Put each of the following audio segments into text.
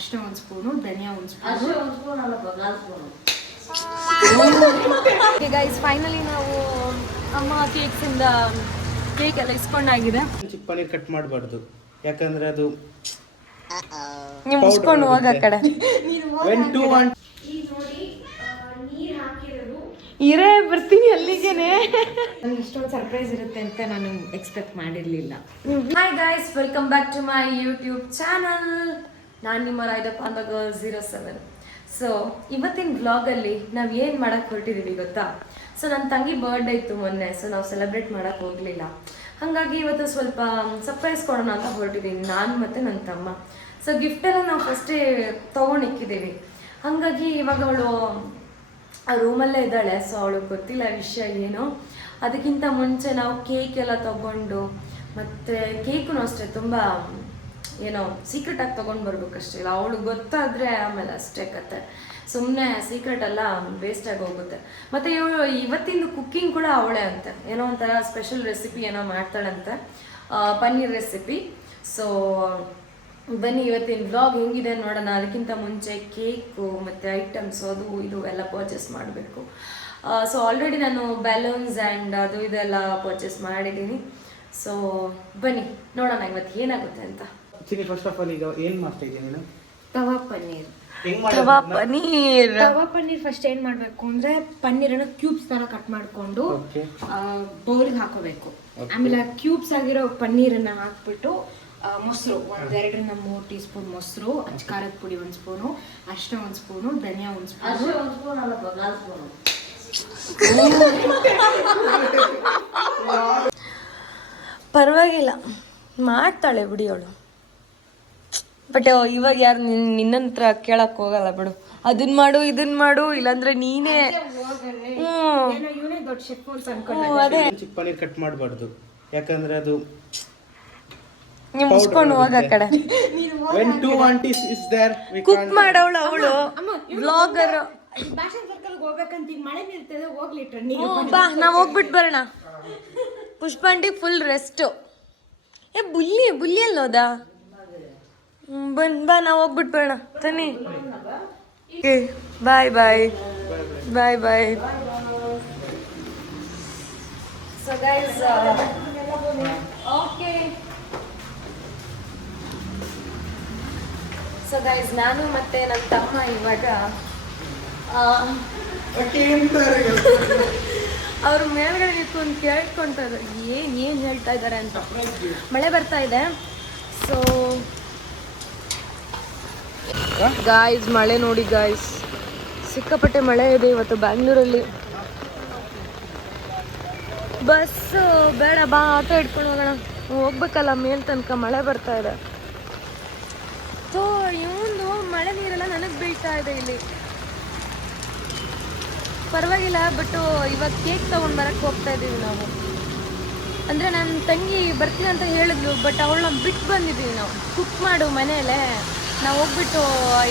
ಅರಿಶಿನ 1 ಸ್ಪೂನು, ಧನಿಯಾ 1 spoon. Guys finally ನಾವು ಅಮ್ಮ ಕೇಕ್ಸಿಂದ ಕೇಕ್ ಎಲ್ಲ ಇಸ್ಕೊಂಡಾಗಿದೆ. ಪನ್ನೀರ್ ಕಟ್ ಮಾಡಬಾರ್ದು, ಯಾಕಂದ್ರೆ ಅದು ನೀವು ಮುಸ್ಕೊಂಡು ಹೋಗ ಆ ಕಡೆ. ಇರೇ ಬರ್ತೀನಿ ಅಲ್ಲಿಗೇನೆ. ನನಗೆ ಇಷ್ಟೊಂದು ಸರ್ಪ್ರೈಸ್ ಇರುತ್ತೆ ಅಂತ ನಾನು ಎಕ್ಸ್ಪೆಕ್ಟ್ ಮಾಡಿರಲಿಲ್ಲ. Hi guys, welcome back to my YouTube channel. ನಾನು ನಿಮ್ಮ ರಾಯ್ದಪ್ಪ ಅಂದ ಗರ್ಲ್ 07. ಸೊ ಇವತ್ತಿನ ವ್ಲಾಗಲ್ಲಿ ನಾವು ಏನು ಮಾಡಕ್ಕೆ ಹೊರಟಿದ್ದೀವಿ ಗೊತ್ತಾ? ಸೊ ನನ್ನ ತಂಗಿ ಬರ್ಡೇ ಇತ್ತು ಮೊನ್ನೆ, ಸೊ ನಾವು ಸೆಲೆಬ್ರೇಟ್ ಮಾಡೋಕ್ಕೆ ಹೋಗಲಿಲ್ಲ. ಹಾಗಾಗಿ ಇವತ್ತು ಸ್ವಲ್ಪ ಸರ್ಪ್ರೈಸ್ ಕೊಡೋಣ ಅಂತ ಹೊರಟಿದ್ದೀನಿ ನಾನು ಮತ್ತು ನನ್ನ ತಮ್ಮ. ಸೊ ಗಿಫ್ಟೆಲ್ಲ ನಾವು ಫಸ್ಟೇ ತೊಗೊಂಡಿಕ್ಕಿದ್ದೀವಿ. ಹಾಗಾಗಿ ಇವಾಗ ಅವಳು ಆ ರೂಮಲ್ಲೇ ಇದ್ದಾಳೆ. ಸೊ ಅವಳಿಗೆ ಗೊತ್ತಿಲ್ಲ ವಿಷಯ ಏನು. ಅದಕ್ಕಿಂತ ಮುಂಚೆ ನಾವು ಕೇಕ್ ಎಲ್ಲ ತೊಗೊಂಡು, ಮತ್ತು ಕೇಕು ಅಷ್ಟೇ ತುಂಬ ಏನೋ ಸೀಕ್ರೆಟಾಗಿ ತೊಗೊಂಡು ಬರ್ಬೇಕಷ್ಟೇ. ಇಲ್ಲ ಅವಳಿಗೆ ಗೊತ್ತಾದರೆ ಆಮೇಲೆ ಅಷ್ಟೇ ಕತೆ. ಸುಮ್ಮನೆ ಸೀಕ್ರೆಟ್ ಎಲ್ಲ ವೇಸ್ಟಾಗಿ ಹೋಗುತ್ತೆ. ಮತ್ತು ಇವಳು ಇವತ್ತಿಂದು ಕುಕ್ಕಿಂಗ್ ಕೂಡ ಅವಳೇ ಅಂತೆ, ಏನೋ ಒಂಥರ ಸ್ಪೆಷಲ್ ರೆಸಿಪಿ ಏನೋ ಮಾಡ್ತಾಳಂತೆ, ಪನ್ನೀರ್ ರೆಸಿಪಿ. ಸೊ ಬನ್ನಿ ಇವತ್ತಿನ ವ್ಲಾಗ್ ಹೆಂಗಿದೆ ನೋಡೋಣ. ಅದಕ್ಕಿಂತ ಮುಂಚೆ ಕೇಕು ಮತ್ತು ಐಟಮ್ಸ್ ಅದು ಇದು ಎಲ್ಲ ಪರ್ಚೇಸ್ ಮಾಡಬೇಕು. ಸೊ ಆಲ್ರೆಡಿ ನಾನು ಬ್ಯಾಲೂನ್ಸ್ ಆ್ಯಂಡ್ ಅದು ಇದೆಲ್ಲ ಪರ್ಚೇಸ್ ಮಾಡಿದ್ದೀನಿ. ಸೊ ಬನ್ನಿ ನೋಡೋಣ ಇವತ್ತು ಏನಾಗುತ್ತೆ ಅಂತ. ಫಸ್ಟ್ ಆಫ್ ಆಲ್ ಈಗ ಏನು ಮಾಡ್ತಾ ಇದ್ದೀನಿ ನೀನು? ತವಾ ಪನ್ನೀರ್ ಫಸ್ಟ್ ಏನ್ ಮಾಡ್ಬೇಕು ಅಂದ್ರೆ ಪನ್ನೀರನ್ನ ಕ್ಯೂಬ್ಸ್ ತರ ಕಟ್ ಮಾಡ್ಕೊಂಡು ಬೌಲ್ಗೆ ಹಾಕೋಬೇಕು. ಆಮೇಲೆ ಕ್ಯೂಬ್ಸ್ ಆಗಿರೋ ಪನ್ನೀರನ್ನ ಹಾಕ್ಬಿಟ್ಟು ಮೊಸರು 1-2-3 ಟೀ ಸ್ಪೂನ್ ಮೊಸರು, ಖಾರದ ಪುಡಿ 1 ಸ್ಪೂನು, ಅರಿಶಿನ 1 ಸ್ಪೂನು, ಧನಿಯಾ 1 ಸ್ಪೂನು. ಪರವಾಗಿಲ್ಲ ಮಾಡ್ತಾಳೆ ಬಿಡಿ ಅವಳು. ಬಟ್ ಇವಾಗ ಯಾರು ನಿನ್ನಂತ್ರ ಕೇಳಕ್ ಹೋಗಲ್ಲ ಬಿಡು. ಅದನ್ನ ಮಾಡು ಇದನ್ನ ಮಾಡು, ಇಲ್ಲಾಂದ್ರೆ ನೀನೇ. ಅದೇ ಪನ್ನೀರ್ ಕಟ್ ಮಾಡಬಾರ್ದು, ಯಾಕಂದ್ರೆ ಅದು ನೀವು ಮುಸ್ಕೊಂಡು ಹೋಗ ಆ ಕಡೆ. ಕುಕ್ ಮಾಡವಳು ಅವಳು ಬ್ಲಾಗರ್. ಬಾ ನಾವ್ ಹೋಗ್ಬಿಟ್ಟು ಬರೋಣ. ಪುಷ್ಪಂಡಿ ಫುಲ್ ರೆಸ್ಟ್. ಬುಲ್ಲಿ ಅಲ್ಲೋದಾ? ಬಾ ನಾವು ಹೋಗ್ಬಿಟ್ಟು ಬರೋಣ ತನ್ನಿ. Bye bye bye bye. So guys okay. So guys ನಾನು ಮತ್ತೆ ನನ್ನ ತಮ್ಮ ಇವಾಗ ಅವ್ರ ಮೇಲ್ಗಡೆ ನಿಂತ್ಕೊಂಡು ಕೇಳ್ಕೊಂತಾರೆ ಏನು ಹೇಳ್ತಾ ಇದ್ದಾರೆ ಅಂತ. ಮಳೆ ಬರ್ತಾ ಇದೆ. ಸೊ ಗಾಯ್ಸ್ ಮಳೆ ನೋಡಿ ಗಾಯ್ಸ್, ಸಿಕ್ಕಾಪಟ್ಟೆ ಮಳೆ ಇದೆ ಇವತ್ತು ಬ್ಯಾಂಗ್ಳೂರಲ್ಲಿ. ಬಸ್ ಬೇಡ, ಬಾ ಆಟೋ ಇಟ್ಕೊಂಡು ಹೋಗೋಣ. ಹೋಗ್ಬೇಕಲ್ಲ ಮೇಲ್ ತನಕ, ಮಳೆ ಬರ್ತಾ ಇದೆ. ಸೊ ಇವನು ಮಳೆ ನೀರೆಲ್ಲ ನನಗೆ ಬೀಳ್ತಾ ಇದೆ ಇಲ್ಲಿ. ಪರವಾಗಿಲ್ಲ, ಬಟ್ ಇವಾಗ ಕೇಕ್ ತೊಗೊಂಡು ಬರಕ್ಕೆ ಹೋಗ್ತಾ ಇದ್ದೀವಿ ನಾವು. ಅಂದರೆ ನನ್ನ ತಂಗಿ ಬರ್ತೀನಿ ಅಂತ ಹೇಳಿದ್ಲು, ಬಟ್ ಅವಳನ್ನ ಬಿಟ್ಟು ಬಂದಿದ್ದೀವಿ ನಾವು. ಕುಕ್ ಮಾಡು ಮನೆಯಲ್ಲೇ, ನಾವು ಹೋಗ್ಬಿಟ್ಟು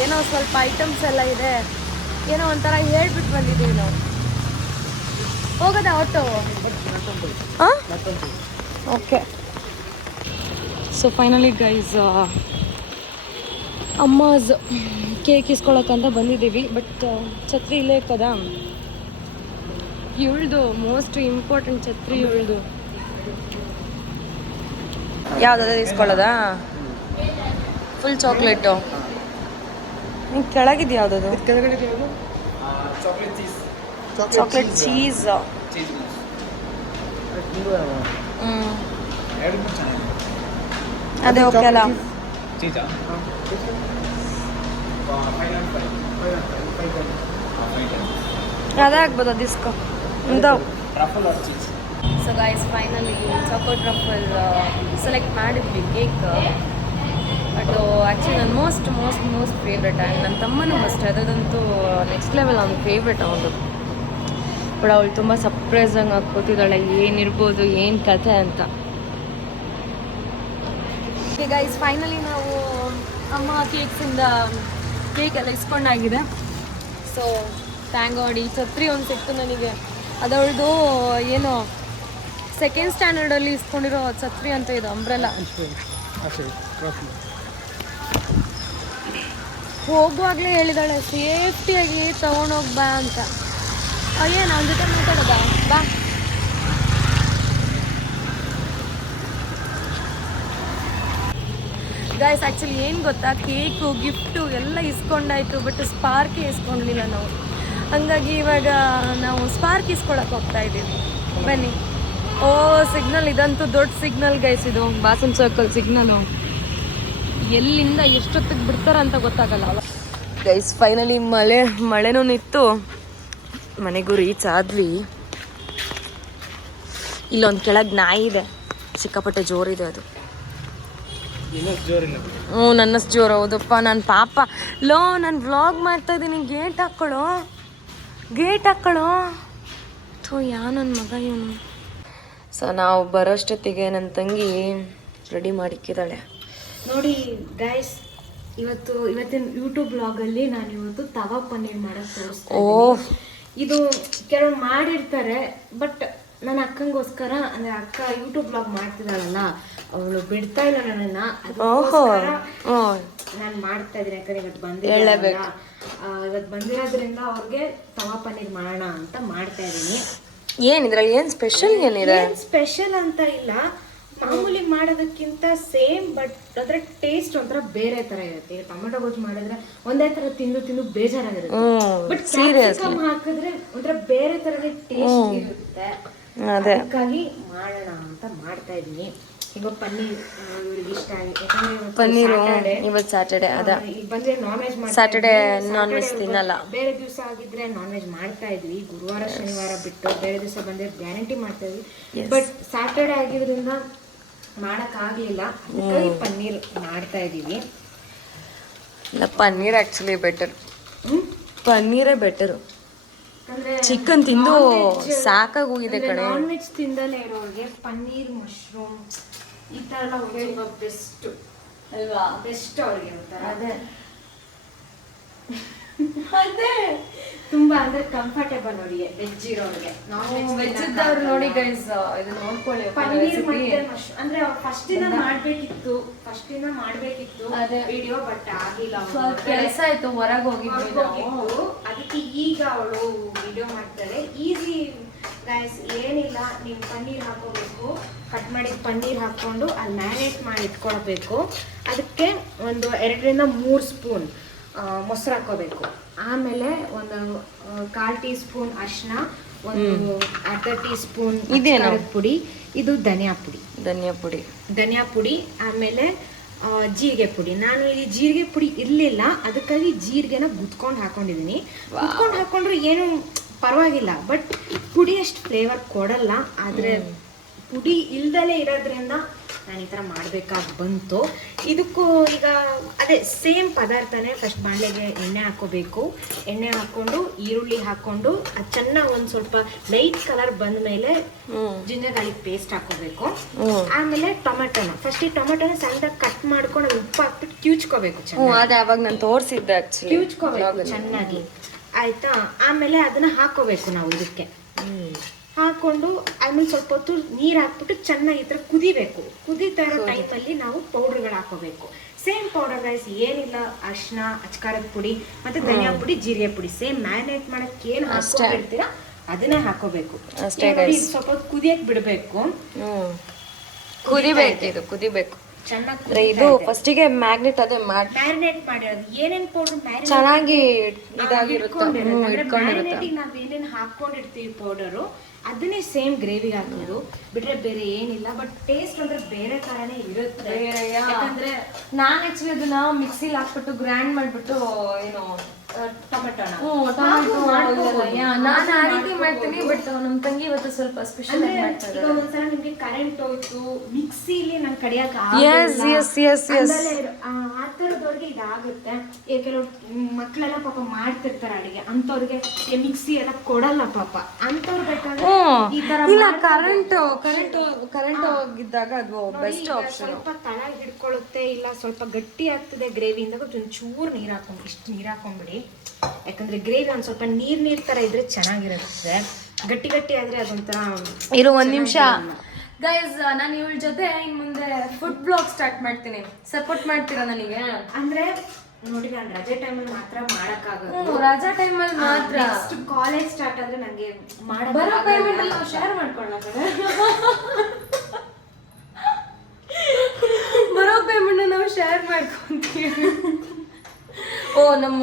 ಏನೋ ಸ್ವಲ್ಪ ಐಟಮ್ಸ್ ಎಲ್ಲ ಇದೆ, ಏನೋ ಒಂಥರ ಹೇಳ್ಬಿಟ್ಟು ಬಂದಿದ್ದೀವಿ ನಾವು. ಹೋಗೋದಾ ಆಟೋ? ಹಾಂ ಓಕೆ. ಸೊ ಫೈನಲಿ ಗೈಸ್ ಅಮ್ಮಾಸ್ ಕೇಕ್ ಇಸ್ಕೊಳಕ್ಕಂತ ಬಂದಿದ್ದೀವಿ. ಬಟ್ ಛತ್ರಿ ಇಲ್ಲೇ ಕದಾ ಇವಳ್ದು ಮೋಸ್ಟ್ ಇಂಪಾರ್ಟೆಂಟ್ ಛತ್ರಿ ಇವಳ್ದು. ಯಾವುದಾದ್ರು ಇಸ್ಕೊಳ್ಳೋದಾ? Full chocolate. ನಿಂಗೆ ಕೆಳಗಿದ್ದು ಯಾವುದದು? Chocolate cheese. ಅದೇ ಓಕೆ ಅಲ್ಲ? ಅದೇ ಆಗ್ಬೋದು, ಅದು ಇಸ್ಕೊ. So guys finally choco truffle select ಮಾಡಿದ್ವಿ ಕೇಕ್. ಅದು ಆ್ಯಕ್ಚುಲಿ ನನ್ನ ಮೋಸ್ಟ್ ಫೇವ್ರೆಟ್. ಆ್ಯಂಡ್ ನನ್ನ ತಮ್ಮನೂ ಅಷ್ಟೇ, ಅದಂತೂ ನೆಕ್ಸ್ಟ್ ಲೆವೆಲ್ ಅವ್ನ ಫೇವ್ರೆಟ್ ಅವನು. ಬಟ್ ಅವಳು ತುಂಬ ಸರ್ಪ್ರೈಸಂಗೆ ಹಾಕ್ಕೋತಿದ್ದಾಳೆ ಏನಿರ್ಬೋದು ಏನು ಕಥೆ ಅಂತ. ಗೈಸ್ ಫೈನಲಿ ನಾವು ಅಮ್ಮ ಕೇಕ್ಸಿಂದ ಕೇಕ್ ಎಲ್ಲ ಇಸ್ಕೊಂಡಾಗಿದೆ. ಸೊ ಥ್ಯಾಂಕ್ ಗಾಡ್ ಈ ಛತ್ರಿ ಒಂದು ಸಿಕ್ತು ನನಗೆ. ಅದವಳದು ಏನೋ ಸೆಕೆಂಡ್ ಸ್ಟ್ಯಾಂಡರ್ಡಲ್ಲಿ ಇಸ್ಕೊಂಡಿರೋ ಛತ್ರಿ ಅಂತ ಇದು, ಅಂಬ್ರೆಲಾ. ಹೋಗುವಾಗಲೇ ಹೇಳಿದಾಳೆ ಸೇಫ್ಟಿಯಾಗಿ ತಗೊಂಡೋಗಿ ಬಾ ಅಂತ. ಅಯ್ಯ ನನ್ನ ಜೊತೆ ಮಾತಾಡೋದ ಬಾ. ಗೈಸ್ ಆ್ಯಕ್ಚುಲಿ ಏನು ಗೊತ್ತಾ, ಕೇಕು ಗಿಫ್ಟು ಎಲ್ಲ ಇಸ್ಕೊಂಡಾಯ್ತು, ಬಟ್ ಸ್ಪಾರ್ಕೇ ಇಸ್ಕೊಂಡಿಲ್ಲ ನಾವು. ಹಂಗಾಗಿ ಇವಾಗ ನಾವು ಸ್ಪಾರ್ಕ್ ಇಸ್ಕೊಳಕ್ಕೆ ಹೋಗ್ತಾ ಇದ್ದೀವಿ. ಬನ್ನಿ. ಓ ಸಿಗ್ನಲ್, ಇದಂತೂ ದೊಡ್ಡ ಸಿಗ್ನಲ್ ಗೈಸ್, ಇದು ಬಾಸನ್ ಸರ್ಕಲ್ ಸಿಗ್ನಲು. ಎಲ್ಲಿಂದ ಎಷ್ಟೊತ್ತಿಗೆ ಬಿಡ್ತಾರಂತ ಗೊತ್ತಾಗಲ್ಲ ಗೈಸ್. ಫೈನಲಿ ಮಳೆನೂ ನಿಂತು ಮನೆಗೂ ರೀಚ್ ಆದ್ವಿ. ಇಲ್ಲೊಂದು ಕೆಳಗೆ ನಾಯಿ ಇದೆ, ಸಿಕ್ಕಾಪಟ್ಟೆ ಜೋರಿದೆ ಅದು. ಹ್ಞೂ ನನ್ನಷ್ಟು ಜೋರು. ಹೌದಪ್ಪ, ನನ್ನ ಪಾಪ ನಾನು ವ್ಲಾಗ್ ಮಾಡ್ತಾ ಇದ್ದೀನಿ. ಗೇಟ್ ಹಾಕ್ಕೊಳ್ಳೋ ಥೋ ಯಾ ನನ್ನ ಮಗ ಇವನು. ಸೊ ನಾವು ಬರೋಷ್ಟೊತ್ತಿಗೆ ನನ್ನ ತಂಗಿ ರೆಡಿ ಮಾಡಿಕ್ಕಿದ್ದಾಳೆ ನೋಡಿ ಗೈಸ್. ಇವತ್ತಿನ ಯೂಟ್ಯೂಬ್ ಬ್ಲಾಗಲ್ಲಿ ನಾನು ಇವತ್ತು ತವಾ ಪನ್ನೀರ್ ಮಾಡೋದು ತೋರಿಸ್ತಾ ಇದ್ದೀನಿ. ಇದು ಕೆಲವು ಮಾಡಿರ್ತಾರೆ, ಬಟ್ ನನ್ನ ಅಕ್ಕಂಗೋಸ್ಕರ, ಅಂದರೆ ಅಕ್ಕ ಯೂಟ್ಯೂಬ್ ಬ್ಲಾಗ್ ಮಾಡ್ತಿದ್ದಾಳಲ್ಲ, ಅವಳು ಬಿಡ್ತಾ ಇಲ್ಲ ನನ್ನನ್ನು, ನಾನು ಮಾಡ್ತಾ ಇದ್ದೀನಿ. ಯಾಕಂದ್ರೆ ಇವತ್ತು ಬಂದಿರೋದ್ರಿಂದ ಅವ್ರಿಗೆ ತವಾ ಪನ್ನೀರ್ ಮಾಡೋಣ ಅಂತ ಮಾಡ್ತಾ ಇದ್ದೀನಿ. ಏನಿದ್ರಲ್ಲಿ ಏನು ಸ್ಪೆಷಲ್ ಏನಿದೆ? ಸ್ಪೆಷಲ್ ಅಂತ ಇಲ್ಲ, ಮಾಮೂಲಿ ಮಾಡೋದಕ್ಕಿಂತ ಸೇಮ್, ಬಟ್ ಅದರ ಟೇಸ್ಟ್ ಒಂಥರ ಬೇರೆ ತರ ಇರುತ್ತೆ. ಈಗ ಟೊಮೆಟೊ ಗೊಜ್ಜು ಮಾಡಿದ್ರೆ ಒಂದೇ ತರ ತಿಂದು ಬೇಜಾರಾಗಿರುತ್ತೆ, ಬಟ್ ಕ್ಯಾಪ್ಸಿಕಮ್ ಹಾಕಿದ್ರೆ ಒಂಥರ ಬೇರೆ ತರನೇ ಟೇಸ್ಟ್ ಇರುತ್ತೆ. ಅದಕ್ಕಾಗಿ ಮಾಡೋಣ ಅಂತ ಮಾಡ್ತಾ ಇದೀನಿ. ಈಗ ಪನ್ನೀರ್ ಇವ್ರಿಗೆ ಇಷ್ಟ ಆಗಿದೆ, ಪನ್ನೀರು ಇವತ್ತು ಸ್ಯಾಟರ್ಡೆ, ಅದ ಬಂದ್ರೆ ನಾನ್ ವೆಜ್ ಮಾಡ್ತಾ, ಸ್ಯಾಟರ್ಡೆ ನಾನ್ ವೆಜ್ ತಿನ್ನಲ್ಲ. ಬೇರೆ ದಿವಸ ಆಗಿದ್ರೆ ನಾನ್ ವೆಜ್ ಮಾಡ್ತಾ ಇದ್ವಿ, ಗುರುವಾರ ಶನಿವಾರ ಬಿಟ್ಟು ಬೇರೆ ದಿವಸ ಬಂದ್ರೆ ಗ್ಯಾರಂಟಿ ಮಾಡ್ತಾ ಇದ್ವಿ. ಬಟ್ ಸ್ಯಾಟರ್ಡೆ ಆಗಿದ್ರಿಂದ ಮಾಡೋಕ್ಕಾಗಲಿಲ್ಲ, ಅದಕ್ಕಾಗಿ ಪನ್ನೀರ್ ಮಾಡ್ತಾ ಇದ್ದೀವಿ. ಪನ್ನೀರ್ ಆ್ಯಕ್ಚುಲಿ ಬೆಟರ್, ಪನ್ನೀರೇ ಬೆಟರು. ಚಿಕನ್ ತಿಂದು ಸಾಕಾಗಿ ಹೋಗಿದೆ ಕಡೆ. ನಾನ್ ವೆಜ್ ತಿಂದಲೇ ಇರೋರಿಗೆ ಪನ್ನೀರ್, ಮಶ್ರೂಮ್ ಈ ಥರ ಎಲ್ಲ ಬೆಸ್ಟ್ ಅಲ್ವಾ? ಬೆಸ್ಟ್ ಅವ್ರಿಗೆ ಅದೇ ಅದೇ ತುಂಬಾ ಅಂದ್ರೆ ಕಂಫರ್ಟೇಬಲ್ ಅವರಿಗೆ, ವೆಜ್ ಇರೋರಿಗೆ. ವೆಜ್ ಇದ್ದವ್ರು ನೋಡಿ ಗೈಸ್, ಇದು ನೋಡ್ಕೊಳ್ಳಿ. ಪನ್ನೀರ್ ಮತ್ತೆ ಅಂದ್ರೆ ಫಸ್ಟ್ ದಿನ ಮಾಡ್ಬೇಕಿತ್ತು ವಿಡಿಯೋ, ಬಟ್ ಆಗಿಲ್ಲ, ಕೆಲಸ ಆಯ್ತು, ಹೊರಗೆ ಹೋಗಿದ್ದು. ಅದಕ್ಕೆ ಈಗ ಅವಳು ವಿಡಿಯೋ ಮಾಡ್ತಾಳೆ. ಈಸಿ ಗೈಸ್, ಏನಿಲ್ಲ, ನೀವು ಪನ್ನೀರ್ ಹಾಕೋಬೇಕು, ಕಟ್ ಮಾಡಿದ ಪನ್ನೀರ್ ಹಾಕೊಂಡು ಅಲ್ಲಿ ಮ್ಯಾರಿನೇಟ್ ಮಾಡಿ ಇಟ್ಕೊಳ್ಬೇಕು. ಅದಕ್ಕೆ ಒಂದು 2 ರಿಂದ 3 ಸ್ಪೂನ್ ಮೊಸರು ಹಾಕೋಬೇಕು. ಆಮೇಲೆ ಒಂದು 1/4 ಟೀ ಸ್ಪೂನ್ ಅರಿಶಿನ, ಒಂದು 1/2 ಟೀ ಸ್ಪೂನ್ ಪುಡಿ, ಇದು ಧನಿಯಾ ಪುಡಿ. ಆಮೇಲೆ ಜೀರಿಗೆ ಪುಡಿ. ನಾನು ಇಲ್ಲಿ ಜೀರಿಗೆ ಪುಡಿ ಇರಲಿಲ್ಲ, ಅದಕ್ಕಾಗಿ ಜೀರಿಗೆನ ಗುದ್ಕೊಂಡು ಹಾಕೊಂಡಿದ್ದೀನಿ. ಗುದ್ಕೊಂಡು ಹಾಕೊಂಡ್ರೆ ಏನು ಪರವಾಗಿಲ್ಲ, ಬಟ್ ಪುಡಿ ಅಷ್ಟು ಫ್ಲೇವರ್ ಕೊಡಲ್ಲ. ಆದರೆ ಪುಡಿ ಇಲ್ದಲೇ ಇರೋದ್ರಿಂದ ನಾನು ಈ ಥರ ಮಾಡಬೇಕಾಗಿ ಬಂತು. ಇದಕ್ಕೂ ಈಗ ಅದೇ ಸೇಮ್ ಪದಾರ್ಥನೇ. ಫಸ್ಟ್ ಬಾಣಲೆಗೆ ಎಣ್ಣೆ ಹಾಕೋಬೇಕು. ಎಣ್ಣೆ ಹಾಕ್ಕೊಂಡು ಈರುಳ್ಳಿ ಹಾಕ್ಕೊಂಡು ಅದು ಚೆನ್ನಾಗಿ ಒಂದು ಸ್ವಲ್ಪ ಲೈಟ್ ಕಲರ್ ಬಂದ ಮೇಲೆ ಜಿಂಜರ್ ಗಾರ್ಲಿಕ್ ಪೇಸ್ಟ್ ಹಾಕೋಬೇಕು. ಆಮೇಲೆ ಟೊಮೆಟೊನ ಫಸ್ಟ್ ಈ ಟೊಮೆಟೊನ ಸಣ್ಣದಾಗಿ ಕಟ್ ಮಾಡ್ಕೊಂಡು ಉಪ್ಪು ಹಾಕ್ಬಿಟ್ಟು ಕಿವುಚ್ಕೋಬೇಕು. ಚೆನ್ನಾಗಿ ಅವಾಗ ನಾನು ತೋರಿಸಿದ್ದೆ, ಕಿವುಚ್ಕೋಬೇಕು ಚೆನ್ನಾಗಿ, ಆಯ್ತಾ? ಆಮೇಲೆ ಅದನ್ನ ಹಾಕೋಬೇಕು ನಾವು ಇದಕ್ಕೆ. ಹಾಕೊಂಡು ಆಮೇಲೆ ಸ್ವಲ್ಪ ಹೊತ್ತು ನೀರು ಹಾಕ್ಬಿಟ್ಟು ಚೆನ್ನಾಗಿ ಈ ಥರ ಕುದಿಬೇಕು. ಕುದೀತಾ ಇರೋ ಟೈಮಲ್ಲಿ ನಾವು ಪೌಡರ್ಗಳು ಹಾಕೋಬೇಕು. ಸೇಮ್ ಪೌಡರ್ ಗೈಸ್, ಏನಿಲ್ಲ, ಅರಿಶಿನ, ಅಚ್ಕಾರದ ಪುಡಿ ಮತ್ತೆ ಧನಿಯಾ ಪುಡಿ, ಜೀರಿಗೆ ಪುಡಿ, ಸೇಮ್ ಮ್ಯಾರಿನೇಟ್ ಮಾಡಕ್ಕೆ ಏನು ಹಾಕೊಂಡಿರ್ತೀರಾ ಅದನ್ನೇ ಹಾಕೋಬೇಕು. ಸ್ವಲ್ಪ ಹೊತ್ತು ಕುದಿಯಕ್ಕೆ ಬಿಡಬೇಕು. ಕುದಿಬೇಕು ಚೆನ್ನಾಗಿ. ಇದು ಫಸ್ಟಿಗೆ ಮ್ಯಾರಿನೇಟ್ ಮಾಡಿರೋದು ಏನೇನ್ ಪೌಡರ್ ಚೆನ್ನಾಗಿ ಮ್ಯಾರಿನೇಟಿಗೆ ನಾವ್ ಏನೇನ್ ಹಾಕೊಂಡಿರ್ತೀವಿ ಪೌಡರು ಅದನ್ನೇ ಸೇಮ್ ಗ್ರೇವಿಗೆ ಹಾಕೋದು, ಬಿಟ್ರೆ ಬೇರೆ ಏನಿಲ್ಲ. ಬಟ್ ಟೇಸ್ಟ್ ಅಂದ್ರೆ ಬೇರೆ ತರನೇ ಇರುತ್ತೆ. ಯಾಕಂದ್ರೆ ನಾನು ಆಕ್ಚುಲಿ ಅದನ್ನ ಮಿಕ್ಸಿಲಿ ಹಾಕ್ಬಿಟ್ಟು ಗ್ರೈಂಡ್ ಮಾಡ್ಬಿಟ್ಟು ಏನು ಟೊಮೆಟೊನ ನಾನು ಆ ರೀತಿ ಮಾಡ್ತೀನಿ. ಬಟ್ ನಮ್ಮ ತಂಗಿ ಇವತ್ತು ಸ್ವಲ್ಪ ಸ್ಪೆಷಲ್ ಆಗಿ ಮಾಡ್ತಾರೆ. ಈಗ ಒಂದ್ಸಲ ನಿಮ್ಗೆ ಕರೆಂಟ್ ಹೋಯ್ತು, ಮಿಕ್ಸಿಲಿ ನಂಗೆ ಕಡಿಯಕ್ ಆ ಥರದವ್ರಿಗೆ ಇದಾಗುತ್ತೆ. ಕೆಲವ್ರು ಮಕ್ಕಳೆಲ್ಲ ಪಾಪ ಮಾಡ್ತಿರ್ತಾರೆ ಅಡಿಗೆ, ಅಂತವ್ರಿಗೆ ಮಿಕ್ಸಿ ಎಲ್ಲ ಕೊಡಲ್ಲ ಪಾಪ. ಅಂತವ್ರು ಬೇಕಾದ್ರೆ ಈ ತರ ಕರೆಂಟ್ ಹೋಗಿದ್ದಾಗ ಅದು ಬೆಸ್ಟ್ ಆಪ್ಷನ್. ಸ್ವಲ್ಪ ತಳ ಹಿಡ್ಕೊಳ್ಳುತ್ತೆ, ಇಲ್ಲ ಸ್ವಲ್ಪ ಗಟ್ಟಿ ಆಗ್ತದೆ ಗ್ರೇವಿ ಇಂದಾಗ ಒಂಚೂರು ನೀರು ಹಾಕೊಂಡು, ಇಷ್ಟು ನೀರು ಹಾಕೊಂಡ್ಬಿಡಿ. ಯಾಕಂದ್ರೆ ಗ್ರೇವಿ ಒಂದ್ ಸ್ವಲ್ಪ ನೀರ್ ತರ ಇದ್ರೆ ಚೆನ್ನಾಗಿರುತ್ತೆ. ಗಟ್ಟಿ ಆದ್ರೆ ಅದೊಂಥರ ಇರೋ. ಒಂದ್ ನಿಮಿಷ ಗೈಸ್, ನಾನು ಇವಳ ಜೊತೆ ಇನ್ ಮುಂದೆ ಫುಡ್ ಬ್ಲಾಗ್ ಸ್ಟಾರ್ಟ್ ಮಾಡ್ತೀನಿ. ಸಪೋರ್ಟ್ ಮಾಡ್ತೀರಾ ನನಗೆ? ಅಂದ್ರೆ ನೋಡಿ ನಾನು ರಜೆ ಟೈಮಲ್ಲಿ ಮಾತ್ರ ಮಾಡಕ್ಕಾಗಲ್ಲ. ರಜಾ ಟೈಮಲ್ಲಿ ಮಾತ್ರ. ಕಾಲೇಜ್ ಸ್ಟಾರ್ಟ್ ಆದ್ರೆ ನಂಗೆ ಬರೋ ಪೇಮೆಂಟ್ ಅಲ್ಲಿ ನಾವು ಶೇರ್ ಮಾಡ್ಕೊಳ್ಳೋಣ. ಬರೋ ಪೇಮೆಂಟ್ ನಾವು ಶೇರ್ ಮಾಡ್ಕೊಂತೀವಿ. ಓ ನಮ್ಮ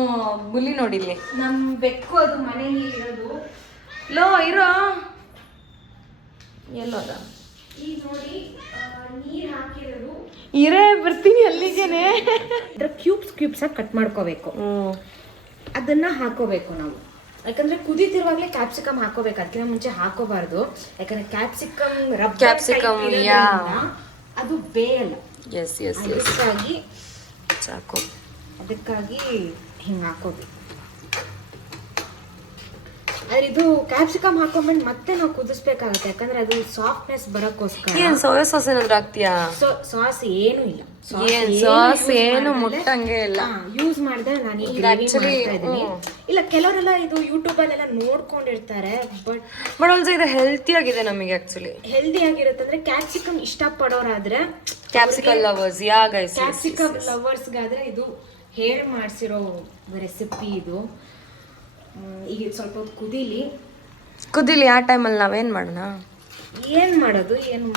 ಬುಲಿ ನೋಡಿಲ್ಲಿ ನಮ್ ಬೆಕ್ಕು ಅದು ಮನೆಯಲ್ಲಿ ಇರೋದು. ಲೋ ಇರೋ ಎಲ್ಲೋದ ಈಗ ನೋಡಿ ನೀರ್ ಹಾಕಿರೋದು. ಇರೇ ಬರ್ತೀನಿ ಅಲ್ಲಿಗೆನೆ. ಇದ್ರ ಕ್ಯೂಬ್ಸ್ ಆಗಿ ಕಟ್ ಮಾಡ್ಕೋಬೇಕು. ಅದನ್ನ ಹಾಕೋಬೇಕು ನಾವು, ಯಾಕಂದ್ರೆ ಕುದೀತಿರುವಾಗಲೇ ಕ್ಯಾಪ್ಸಿಕಮ್ ಹಾಕೋಬೇಕು. ಅದಕ್ಕಿಂತ ಮುಂಚೆ ಹಾಕೋಬಾರ್ದು, ಯಾಕಂದ್ರೆ ಕ್ಯಾಪ್ಸಿಕಮ್ ಅದು ಬೇಯಲ್ಲ. ಅದಕ್ಕಾಗಿ ಹಿಂಗೆ ಹಾಕೋಬೇಕು. ಆದ್ರೆ ಇದು ಕ್ಯಾಪ್ಸಿಕಮ್ ಹಾಕೊಂಡ್ಬಂದು ಮತ್ತೆ ನಾವು ಕುದಿಸ್ಬೇಕಾಗತ್ತೆ, ಯಾಕಂದ್ರೆ ಅದು ಸಾಫ್ಟ್ನೆಸ್ ಬರೋಕ್ಕೋಸ್ಕರ. ಏನ್ ಸೋಯಾ ಸಾಸ್ ಏನಾದ್ರು ಹಾಕ್ತೀಯಾ? ಸಾಸ್ ಏನು ಇಲ್ಲ, ಸಾಸ್ ಏನು ಮುಟ್ಟಂಗೆ ಇಲ್ಲ. ಯೂಸ್ ಮಾಡಿದ್ರೆ ನಾನು ಈ ಗ್ರೇವಿ ಮಾಡ್ತಾ ಇದ್ದೀನಿ. ಇಲ್ಲ ಕೆಲವರೆಲ್ಲ ಇದು ಯೂಟ್ಯೂಬ್ ಅಲ್ಲೆಲ್ಲ ನೋಡ್ಕೊಂಡಿರ್ತಾರೆ, ಬಟ್ ಆಲ್ಸೋ ಇದು ಹೆಲ್ತಿ ಆಗಿದೆ ನಮಗೆ. ಆಕ್ಚುಲಿ ಹೆಲ್ದಿ ಆಗಿರುತ್ತಂದ್ರೆ ಕ್ಯಾಪ್ಸಿಕಮ್ ಇಷ್ಟಪಡೋರಾದ್ರೆ, ಕ್ಯಾಪ್ಸಿಕಮ್ ಲವರ್ಸ್ ಗೈಸ್, ಕ್ಯಾಪ್ಸಿಕಮ್ ಲವರ್ಸ್ಗಾದ್ರೆ ಇದು ಹೇಳಿ ಮಾಡಿಸಿರೋ ರೆಸಿಪಿ ಇದು. ಈಗ ಸ್ವಲ್ಪ ಹೊತ್ತು ಕುದಿಲಿ. ಆ ಟೈಮಲ್ಲಿ ನಾವೇನ್ ಮಾಡೋಣ? ಏನ್ ಮಾಡೋದು ಏನು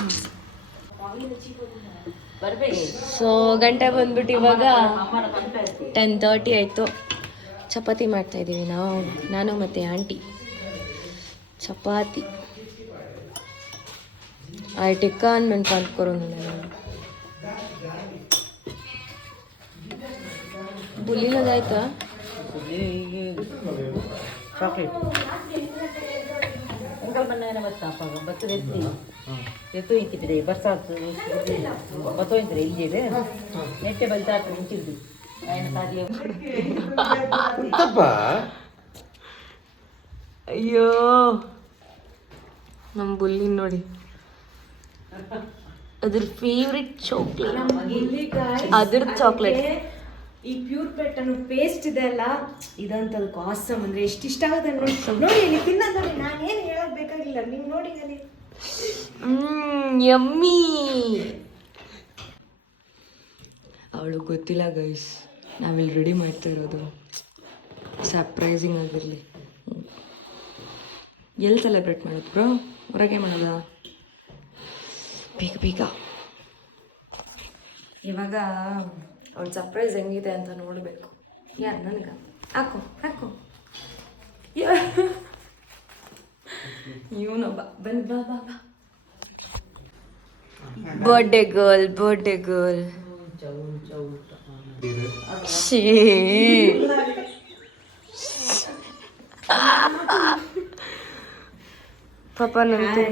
ಸೊ ಗಂಟೆ ಬಂದ್ಬಿಟ್ಟು ಇವಾಗ 10:30 ಆಯ್ತು. ಚಪಾತಿ ಮಾಡ್ತಾ ಇದ್ದೀವಿ ನಾನು ಮತ್ತೆ ಆಂಟಿ. ಚಪಾತಿ ಟಿಕ್ಕನ್ में कान करो बुली लगायता ಚಾಕ್ಲೇಟ್ ಎಂಕಲ್ ಬಣ್ಣ ಬತ್ತಾಪ ಬತ್ತದ ಎತ್ತು ಇಕ್ಕಿದ್ರೆ ಬರ್ಸಾತು ಬತ್ತೋಯ್ತಾರೆ ಇಲ್ಲಿದೆ ನೆಟ್ಟೆ ಬಲ್ತಾಟ ನಿಂತಿದ್ದು ಅಯ್ಯೋ ನಮ್ಮ ಬುಲ್ಲಿ ನೋಡಿ, ಅದ್ರ ಫೇವ್ರೆಟ್ ಚಾಕ್ಲೇಟ್, ಅದ್ರ ಚಾಕ್ಲೇಟ್. ಈ ಪ್ಯೂರ್ ಪೆಟ್ ಅನ್ನೋ ಪೇಸ್ಟ್ ಇದೆ ಅಲ್ಲ, ಇದಂತದ್ದು ಆಸಮ್ ಅಂದ್ರೆ ಎಷ್ಟು ಇಷ್ಟ ಆಗುತ್ತೆ ನೋಡಿ. ಇಲ್ಲಿ ತಿನ್ನೋದು ನೋಡಿ, ನಾನೇನು ಹೇಳೋದು ಬೇಕಾಗಿಲ್ಲ, ನೀವು ನೋಡಿ ಅಲ್ಲಿ. ಯಮ್ಮಿ. ಅವಳು ಗೊತ್ತಿಲ್ಲ ಗೈಸ್, ನಾವಿಲ್ಲಿ ರೆಡಿ ಮಾಡ್ತಾ ಇರೋದು ಸರ್ಪ್ರೈಸಿಂಗ್ ಆಗಿರಲಿ. ಎಲ್ಲಿ ಸೆಲೆಬ್ರೇಟ್ ಮಾಡೋದು ಬ್ರೋ? ಹೊರಗೆ ಮಾಡೋದಾ? ಬೇಗ ಇವಾಗ ಅವಳ ಸರ್ಪ್ರೈಸ್ ಹೆಂಗಿದೆ ಅಂತ ನೋಡಬೇಕು. ಯಾರು ನನಗೆ? ಹಾಕೋ ಇವನೊಬ್ಬ ಬನ್ನಿ ಬಾ. ಬರ್ಡೇ ಗರ್ಲ್ ಶೀ ಪಾಪ ನಂತೆ.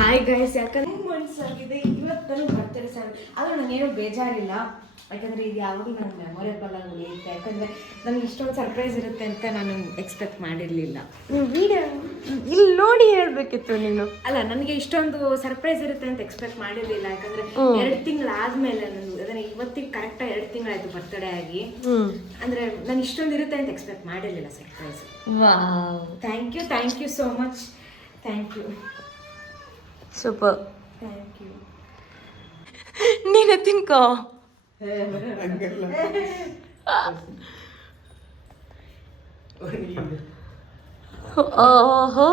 ಹಾಯ್ ಗೈಸ್, ಯಾಕಂದ್ರೆ ಮನ್ಸಾಗಿದೆ ಇವತ್ತು ಬರ್ತಡೆ ಸರ್. ಆದ್ರೆ ನನಗೇನು ಬೇಜಾರಿಲ್ಲ, ಯಾಕಂದ್ರೆ ಇದು ಯಾವಾಗಲೂ ನನಗೆ ಮೆಮೊರೇಬಲ್ ಆಗಿ ಉಳಿಯುತ್ತೆ. ಯಾಕಂದ್ರೆ ನನಗೆ ಇಷ್ಟೊಂದು ಸರ್ಪ್ರೈಸ್ ಇರುತ್ತೆ ಅಂತ ನಾನು ಎಕ್ಸ್ಪೆಕ್ಟ್ ಮಾಡಿರಲಿಲ್ಲ. ಇಲ್ಲಿ ನೋಡಿ ಹೇಳ್ಬೇಕಿತ್ತು ನೀನು. ಅಲ್ಲ, ನನಗೆ ಇಷ್ಟೊಂದು ಸರ್ಪ್ರೈಸ್ ಇರುತ್ತೆ ಅಂತ ಎಕ್ಸ್ಪೆಕ್ಟ್ ಮಾಡಿರಲಿಲ್ಲ. ಯಾಕಂದ್ರೆ 2 ತಿಂಗಳಾದ್ಮೇಲೆ ಅದನ್ನ ಇವತ್ತಿಗೆ ಕರೆಕ್ಟಾಗಿ 2 ತಿಂಗಳಾಯ್ತು ಬರ್ತಡೇ ಆಗಿ. ಅಂದ್ರೆ ನಾನು ಇಷ್ಟೊಂದು ಇರುತ್ತೆ ಅಂತ ಎಕ್ಸ್ಪೆಕ್ಟ್ ಮಾಡಿರಲಿಲ್ಲ surprise. Thank you so much. Thank you. Super. Thank you. ನೀನು ತಿನ್ಕೋ. ಓಹೋ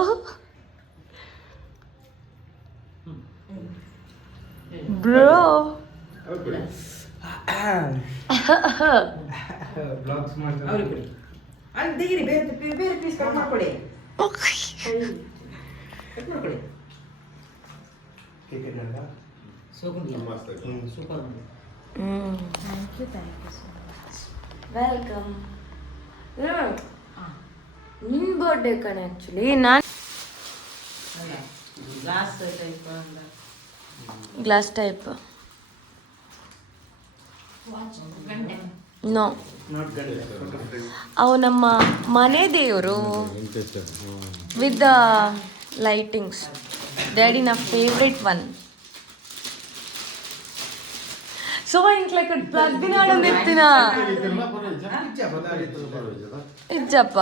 ಬ್ರೋ. ಬ್ಲಾಗ್ಸ್ ಮಾಡ್ತಾರೆ. ಅಲ್ಲಿ ಬೇರೆ ಪೀಸ್ ಕಟ್ ಮಾಡ್ಕೊಡಿ. Super. Thank you so much. Welcome. ನಿನ್ನ ಬರ್ಡೇ ಕಣೆ ಆ್ಯಕ್ಚುಲಿ. ನಾನು ಗ್ಲಾಸ್ ಟೈಪ್ ನೋ, ಅವು ನಮ್ಮ ಮನೆ ದೇವರು ವಿತ್ ದ ಲೈಟಿಂಗ್ಸ್. ಡ್ಯಾಡಿನ ಫೇವ್ರೆಟ್ ಒನ್. ಸೊ ಇಂಕ್ಲೆಕ್ ಪ್ಲಗ್ ದಿನ ಆಡೋದು ಇರ್ತೀನ ಇಜ್ಜಪ್ಪ.